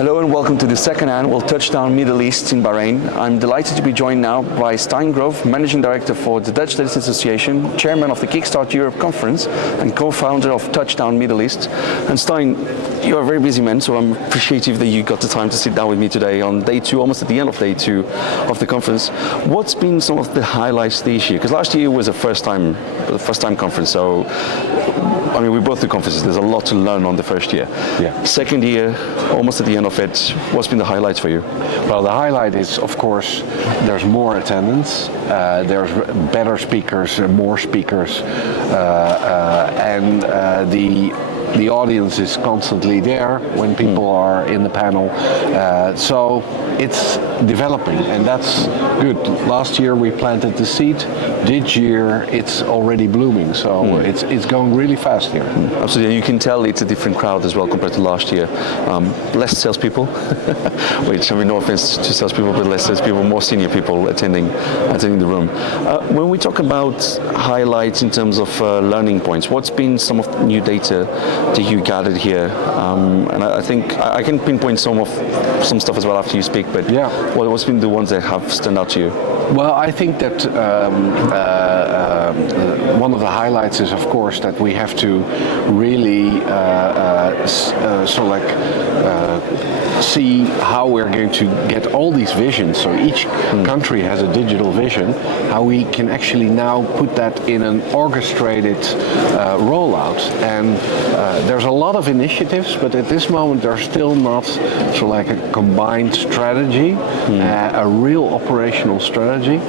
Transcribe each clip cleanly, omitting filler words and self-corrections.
Hello and welcome to the second annual Touchdown Middle East in Bahrain. I'm delighted to be joined now by Stijn Grove, Managing Director for the Dutch Data Association, Chairman of the KickStart Europe Conference and co-founder of Touchdown Middle East. And Stijn, you're a very busy man, so I'm appreciative that you got the time to sit down with me today on day two, almost at the end of day two of the conference. What's been some of the highlights this year? Because last year was a first time conference, so I mean, we both do conferences. There's a lot to learn on the first year. Yeah. Second year, almost at the end of it. What's been the highlights for you? Well, the highlight is, of course, there's more attendance. There's better speakers, more speakers, and the audience is constantly there when people are in the panel. So it's developing, and that's good. Last year we planted the seed. This year it's already blooming, so it's going really fast here. Absolutely, you can tell it's a different crowd as well compared to last year. Less salespeople, which I mean, no offense to salespeople, but less salespeople, more senior people attending the room. When we talk about highlights in terms of learning points, what's been some of the new data that you gathered here? And I think I can pinpoint some stuff as well after you speak, but yeah. What's been the ones that have stood out to you? Well, I think that one of the highlights is, of course, that we have to really see how we're going to get all these visions. So each country has a digital vision, how we can actually now put that in an orchestrated rollout. And there's a lot of initiatives, but at this moment there's still not a combined strategy, a real operational strategy.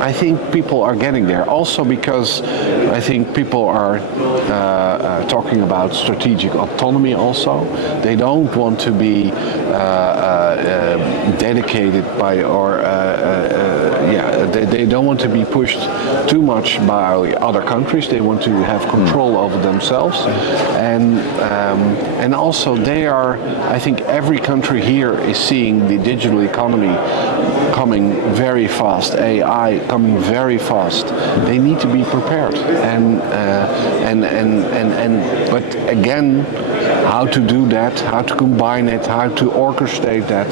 I think people are getting there, also because I think people are talking about strategic autonomy also. They don't want to be dedicated by, or they don't want to be pushed too much by other countries. They want to have control over themselves, and also they are, I think every country here is seeing the digital economy coming very fast, AI coming very fast. They need to be prepared, but again, how to do that, how to combine it, how to orchestrate that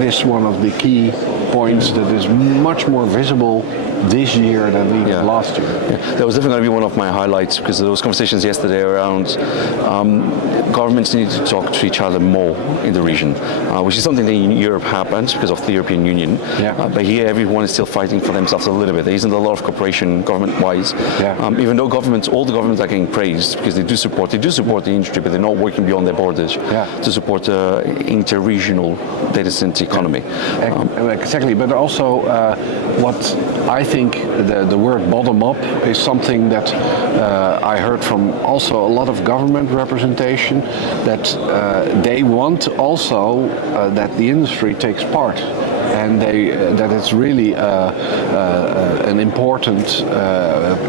is one of the key points that is much more visible this year than even last year. Yeah. That was definitely going to be one of my highlights, because there was conversations yesterday around governments need to talk to each other more in the region, which is something that in Europe happens because of the European Union. Yeah. But here everyone is still fighting for themselves a little bit. There isn't a lot of cooperation government-wise. Yeah. Even though all the governments are getting praised because they do support the industry, but they're not working beyond their borders to support inter-regional data center economy. Exactly, but also what I think the word bottom-up is something that I heard from also a lot of government representation, that they want also that the industry takes part, and that it's really an important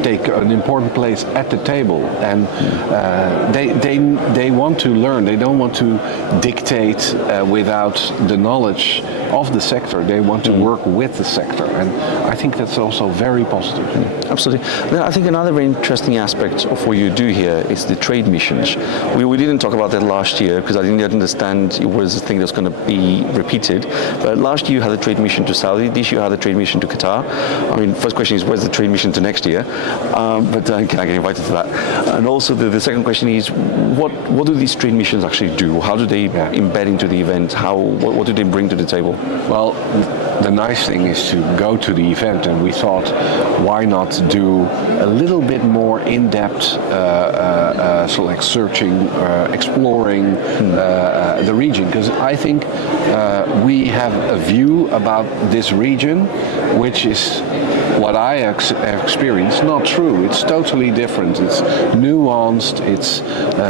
take an important place at the table, and they want to learn. They don't want to dictate without the knowledge of the sector. They want to work with the sector, and I think that's also very positive. Absolutely. Then I think another very interesting aspect of what you do here is the trade missions. We didn't talk about that last year because I didn't understand it was a thing that's going to be repeated. But last year you had a trade mission to Saudi. This year you had a trade mission to Qatar. I mean, first question is, where's the trade mission to next year? But can I get invited to that? And also the second question is, what do these trade missions actually do? How do they embed into the event? What do they bring to the table? Well, the nice thing is to go to the event, and we thought, why not do a little bit more in-depth searching, exploring the region, because I think we have a view about this region which is what I experienced not true. It's totally different. It's nuanced. It's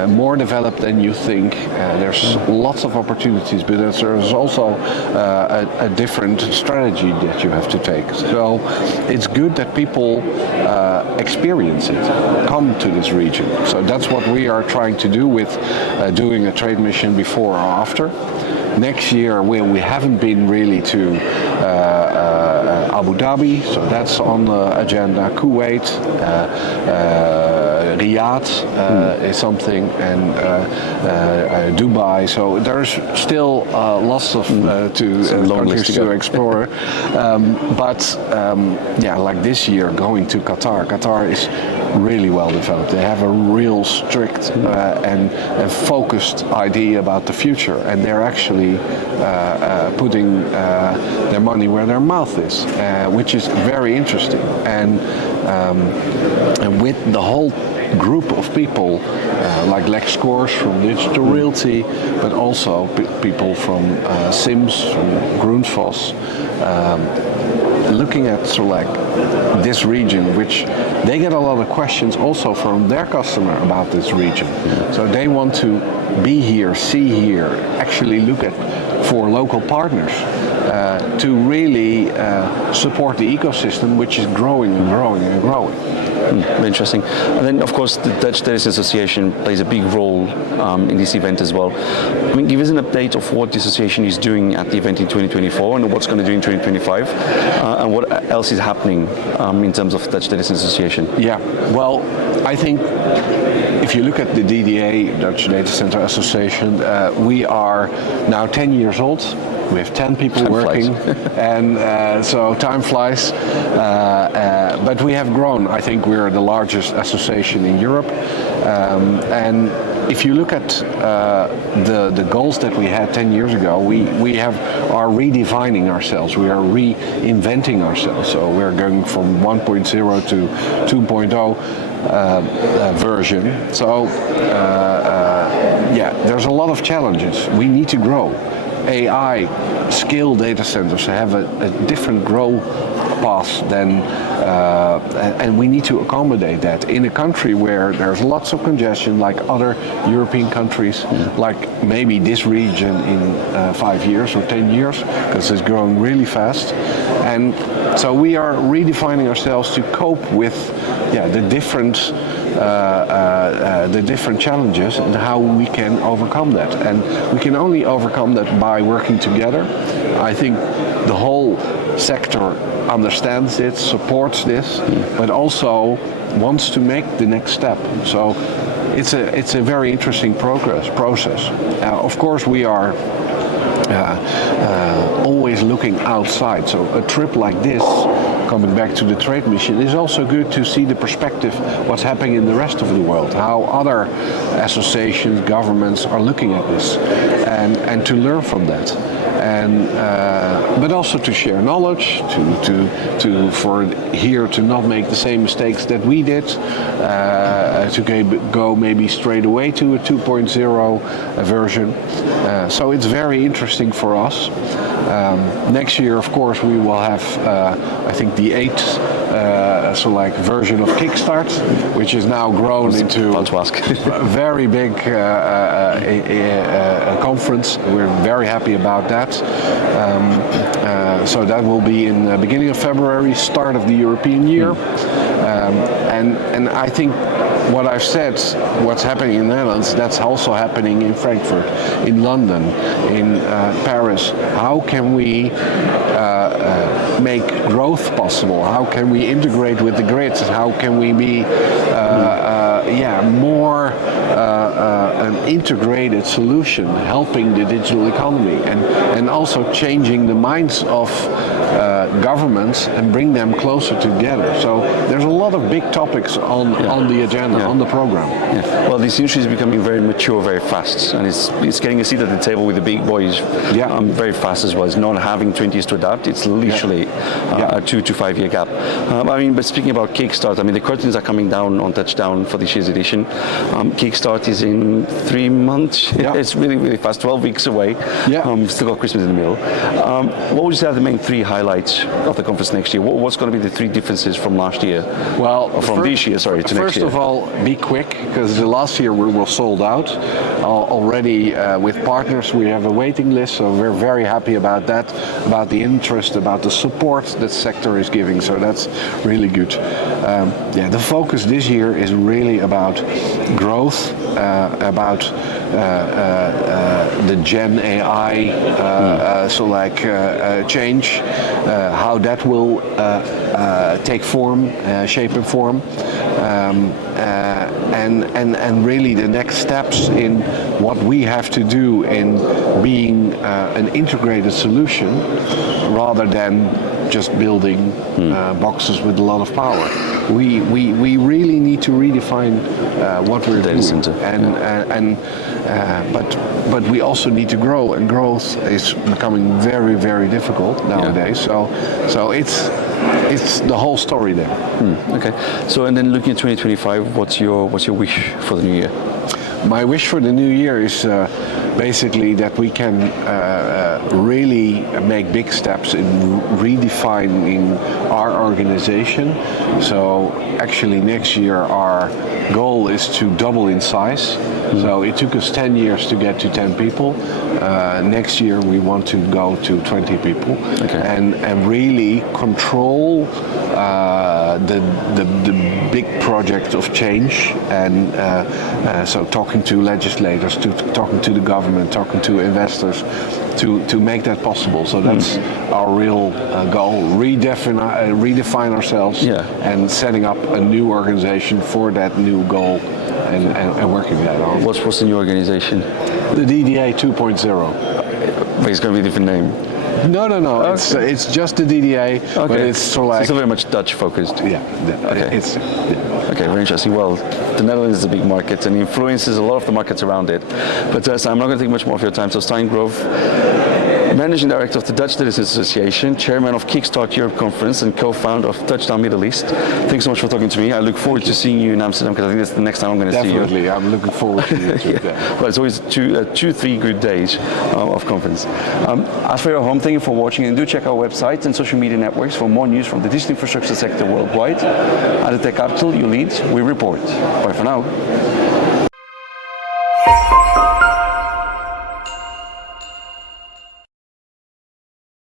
more developed than you think. There's lots of opportunities, but there's also a different strategy that you have to take. So it's good that people experience it, come to this region. So that's what we are trying to do with doing a trade mission before or after. Next year we haven't been really to Abu Dhabi, so that's on the agenda. Kuwait, Riyadh is something, and Dubai. So there's still lots of countries to explore. Like this year, going to Qatar. Qatar is really well developed. They have a real strict and focused idea about the future, and they're actually putting their money where their mouth is, which is very interesting. And with the whole group of people like Lex Course from Digital Realty, but also people from Sims, from Groenfos, looking at sort of like this region, which they get a lot of questions also from their customer about this region. So they want to be here, see here, actually look at for local partners to really support the ecosystem, which is growing and growing and growing. Interesting. And then, of course, the Dutch Data Association plays a big role in this event as well. I mean, give us an update of what the association is doing at the event in 2024 and what's going to do in 2025, and what else is happening in terms of Dutch Data Association. Yeah, well, I think if you look at the DDA, Dutch Data Center Association, we are now 10 years old. We have 10 people working, and so time flies. But we have grown. I think we're the largest association in Europe. And if you look at the goals that we had 10 years ago, we are redefining ourselves. We are reinventing ourselves. So we're going from 1.0 to 2.0 version. So there's a lot of challenges. We need to grow. AI, scale data centers have a different growth path than, and we need to accommodate that in a country where there's lots of congestion, like other European countries, like maybe this region in 5 years or 10 years, because it's growing really fast. And so we are redefining ourselves to cope with the different challenges and how we can overcome that. And we can only overcome that by working together. I think the whole sector understands it, supports this, but also wants to make the next step. So it's a very interesting process. Of course, we are always looking outside. So a trip like this, coming back to the trade mission, is also good to see the perspective, what's happening in the rest of the world, how other associations, governments are looking at this, and to learn from that. And but also to share knowledge, for here to not make the same mistakes that we did, to go maybe straight away to a 2.0 version. So it's very interesting for us. Next year, of course, we will have, I think, the 8th version of KickStart, which is now grown into a very big conference. We're very happy about that. So that will be in the beginning of February, start of the European year. And I think what I've said, what's happening in the Netherlands, that's also happening in Frankfurt, in London, in Paris. How can we make growth possible? How can we integrate with the grids? How can we be more an integrated solution, helping the digital economy, and also changing the minds of governments and bring them closer together. So there's a lot of big topics on the agenda, on the program. Yeah. Well, this industry is becoming very mature very fast, and it's getting a seat at the table with the big boys very fast as well. It's not having 20 years to adapt. It's literally a 2 to 5 year gap. But speaking about KickStart, I mean, the curtains are coming down on Touchdown for this year's edition. KickStart is in 3 months. It's really, really fast, 12 weeks away. Still got Christmas in the middle. What would you say are the main 3 highlights of the conference next year? What's going to be the 3 differences from last year? Well, this year, to next year. First of all, be quick, because last year we were sold out already. With partners, we have a waiting list, so we're very happy about that, about the interest, about the support that sector is giving. So that's really good. the focus this year is really about growth, about the Gen AI, change, how that will take form, shape and form, and really the next steps in what we have to do in being an integrated solution rather than just building boxes with a lot of power. We really need to redefine what we're doing, but we also need to grow, and growth is becoming very, very difficult nowadays. Yeah. So it's the whole story there. Okay. So and then looking at 2025, what's your wish for the new year? My wish for the new year is basically that we can really make big steps in redefining our organization. So actually next year our goal is to double in size. So it took us 10 years to get to 10 people. Next year we want to go to 20 people, and really control the big project of change, and so talking to legislators, talking to the government, talking to investors, to make that possible. So that's our real goal: redefine ourselves, and setting up a new organization for that new goal, and working that on. What's the new organization? The DDA 2.0. But it's going to be a different name. No. Okay. It's just the DDA, but it's sort of like... So it's very much Dutch focused. Yeah. Okay. Okay, very interesting. Well, the Netherlands is a big market and influences a lot of the markets around it. But I'm not going to take much more of your time. So Stijn Grove, Managing Director of the Dutch Citizens Association, Chairman of KickStart Europe Conference, and co-founder of Touchdown Middle East. Thanks so much for talking to me. I look forward to seeing you in Amsterdam, because I think that's the next time I'm going to see you. Definitely, I'm looking forward to it. Well, it's always 3 good days of conference. As for your home, thank you for watching, and do check our website and social media networks for more news from the digital infrastructure sector worldwide. At the Tech Capital, you lead, we report. Bye for now.